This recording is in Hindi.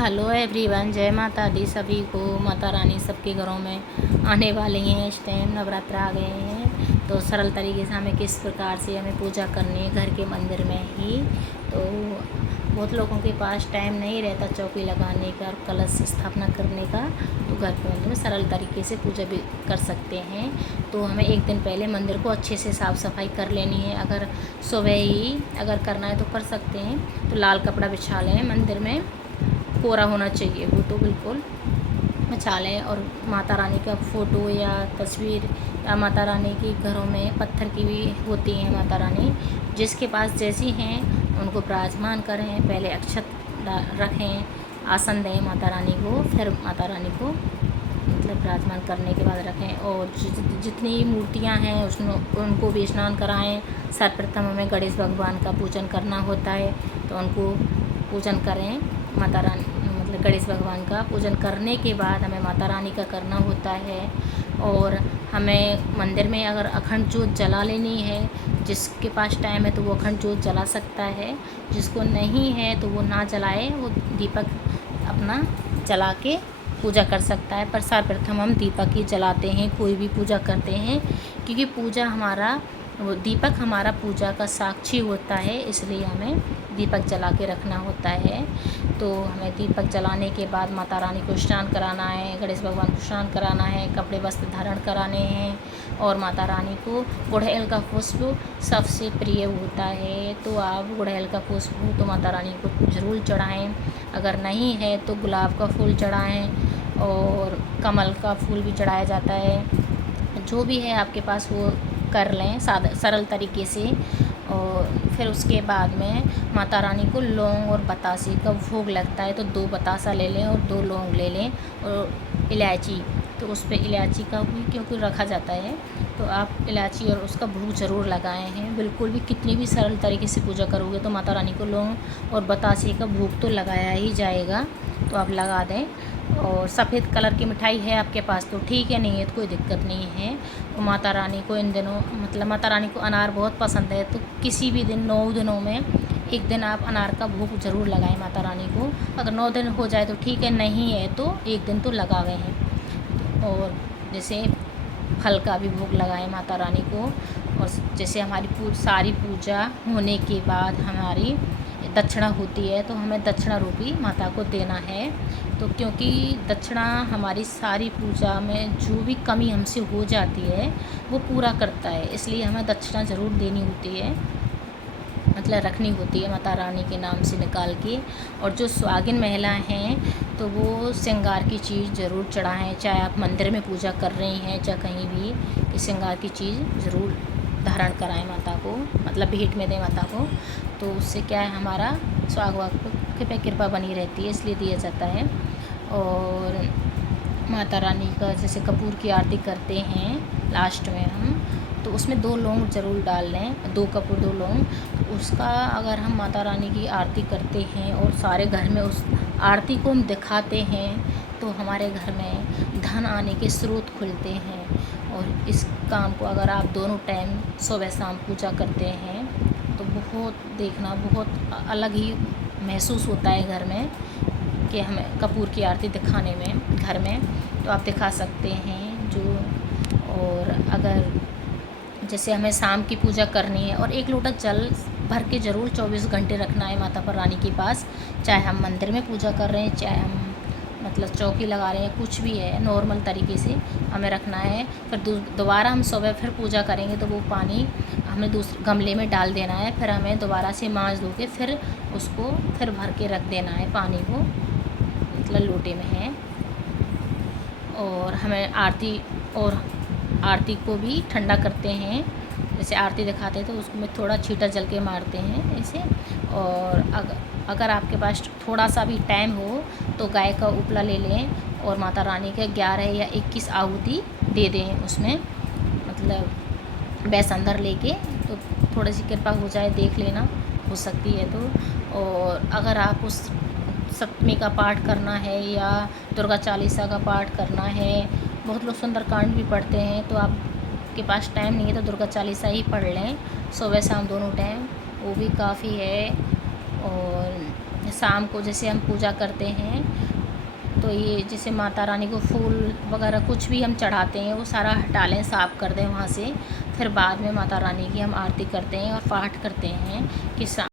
हेलो एवरीवन, जय माता दी सभी को। माता रानी सबके घरों में आने वाली हैं। इस टाइम नवरात्र आ गए हैं, तो सरल तरीके से हमें किस प्रकार से हमें पूजा करनी है घर के मंदिर में ही। तो बहुत लोगों के पास टाइम नहीं रहता चौकी लगाने का और कलश स्थापना करने का, तो घर के मंदिर में सरल तरीके से पूजा भी कर सकते हैं। तो हमें एक दिन पहले मंदिर को अच्छे से साफ़ सफाई कर लेनी है। अगर सुबह ही अगर करना है तो कर सकते हैं। तो लाल कपड़ा बिछा लें, मंदिर में कोरा होना चाहिए वो, तो बिल्कुल बिछा लें। और माता रानी का फ़ोटो या तस्वीर या माता रानी की घरों में पत्थर की भी होती हैं माता रानी, जिसके पास जैसी हैं उनको विराजमान करें। पहले अक्षत रखें, आसन दें माता रानी को, फिर माता रानी को मतलब विराजमान करने के बाद रखें। और जितनी मूर्तियां हैं उसमें उनको भी स्नान कराएं। सर्वप्रथम हमें गणेश भगवान का पूजन करना होता है, तो उनको पूजन करें। माता रानी मतलब गणेश भगवान का पूजन करने के बाद हमें माता रानी का करना होता है। और हमें मंदिर में अगर अखंड ज्योत जला लेनी है, जिसके पास टाइम है तो वो अखंड ज्योत जला सकता है, जिसको नहीं है तो वो ना जलाए, वो दीपक अपना जला के पूजा कर सकता है। पर सर्वप्रथम हम दीपक ही जलाते हैं, कोई भी पूजा करते हैं, क्योंकि पूजा हमारा वो दीपक हमारा पूजा का साक्षी होता है, इसलिए हमें दीपक जला के रखना होता है। तो हमें दीपक जलाने के बाद माता रानी को स्नान कराना है, गणेश भगवान को स्नान कराना है, कपड़े वस्त्र धारण कराने हैं। और माता रानी को गुड़हल का पुष्प सबसे प्रिय होता है, तो आप गुड़हल का पुष्प तो माता रानी को ज़रूर चढ़ाएँ। अगर नहीं है तो गुलाब का फूल चढ़ाएँ, और कमल का फूल भी चढ़ाया जाता है। जो भी है आपके पास वो कर लें सरल तरीके से। और फिर उसके बाद में माता रानी को लौंग और बतासे का भोग लगता है, तो 2 बतासा ले लें और 2 लौंग ले लें और इलायची, तो उस पर इलायची का भी क्योंकि रखा जाता है, तो आप इलायची और उसका भोग ज़रूर लगाए हैं। बिल्कुल भी कितनी भी सरल तरीके से पूजा करोगे तो माता रानी को लौंग और बतासे का भोग तो लगाया ही जाएगा, तो आप लगा दें। और सफ़ेद कलर की मिठाई है आपके पास तो ठीक है, नहीं है तो कोई दिक्कत नहीं है। तो माता रानी को इन दिनों मतलब माता रानी को अनार बहुत पसंद है, तो किसी भी दिन 9 दिनों में एक दिन आप अनार का भोग ज़रूर लगाएं माता रानी को। अगर 9 दिन हो जाए तो ठीक है, नहीं है तो एक दिन तो लगावे हैं। और जैसे फल का भी भोग लगाएं माता रानी को। और जैसे हमारी सारी पूजा होने के बाद हमारी दक्षिणा होती है, तो हमें दक्षिणा रूपी माता को देना है। तो क्योंकि दक्षिणा हमारी सारी पूजा में जो भी कमी हमसे हो जाती है वो पूरा करता है, इसलिए हमें दक्षिणा ज़रूर देनी होती है, मतलब रखनी होती है माता रानी के नाम से निकाल के। और जो सुहागिन महिला हैं तो वो श्रृंगार की चीज़ ज़रूर चढ़ाएं, चाहे आप मंदिर में पूजा कर रही हैं चाहे कहीं भी, कि श्रृंगार की चीज़ ज़रूर धारण कराएं माता को, मतलब भेंट में दें माता को। तो उससे क्या है, हमारा सुहाग पे कृपा बनी रहती है, इसलिए दिया जाता है। और माता रानी का जैसे कपूर की आरती करते हैं लास्ट में हम, तो उसमें 2 लौंग ज़रूर डाल लें, 2 कपूर 2 लौंग। तो उसका अगर हम माता रानी की आरती करते हैं और सारे घर में उस आरती को हम दिखाते हैं, तो हमारे घर में धन आने के स्रोत खुलते हैं। और इस काम को अगर आप दोनों टाइम सुबह शाम पूजा करते हैं तो बहुत अलग ही महसूस होता है घर में, कि हमें कपूर की आरती दिखाने में घर में, तो आप दिखा सकते हैं जो। और अगर जैसे हमें शाम की पूजा करनी है और 1 लोटा जल भर के ज़रूर 24 घंटे रखना है माता पर रानी के पास, चाहे हम मंदिर में पूजा कर रहे हैं, चाहे हम मतलब चौकी लगा रहे हैं, कुछ भी है, नॉर्मल तरीके से हमें रखना है। फिर दोबारा हम सुबह फिर पूजा करेंगे तो वो पानी हमें दूसरे गमले में डाल देना है, फिर हमें दोबारा से मांज धो के फिर उसको फिर भर के रख देना है पानी को, मतलब लोटे में है। और हमें आरती को भी ठंडा करते हैं, जैसे आरती दिखाते हैं तो उसमें थोड़ा छींटा जल के मारते हैं ऐसे। और अगर आपके पास थोड़ा सा भी टाइम हो तो गाय का उपला ले लें और माता रानी के 11 या 21 आहुति दे दें उसमें, मतलब भैंस अंदर लेके, तो थोड़ी सी कृपा हो जाए, देख लेना हो सकती है तो। और अगर आप उस सप्तमी का पाठ करना है या दुर्गा चालीसा का पाठ करना है, बहुत लोग सुंदरकांड भी पढ़ते हैं, तो आपके पास टाइम नहीं है तो दुर्गा चालीसा ही पढ़ लें सुबह शाम दोनों टाइम, वो भी काफ़ी है। और शाम को जैसे हम पूजा करते हैं तो ये जैसे माता रानी को फूल वगैरह कुछ भी हम चढ़ाते हैं वो सारा हटा लें, साफ़ कर दें वहाँ से। फिर बाद में माता रानी की हम आरती करते हैं और पाठ करते हैं कि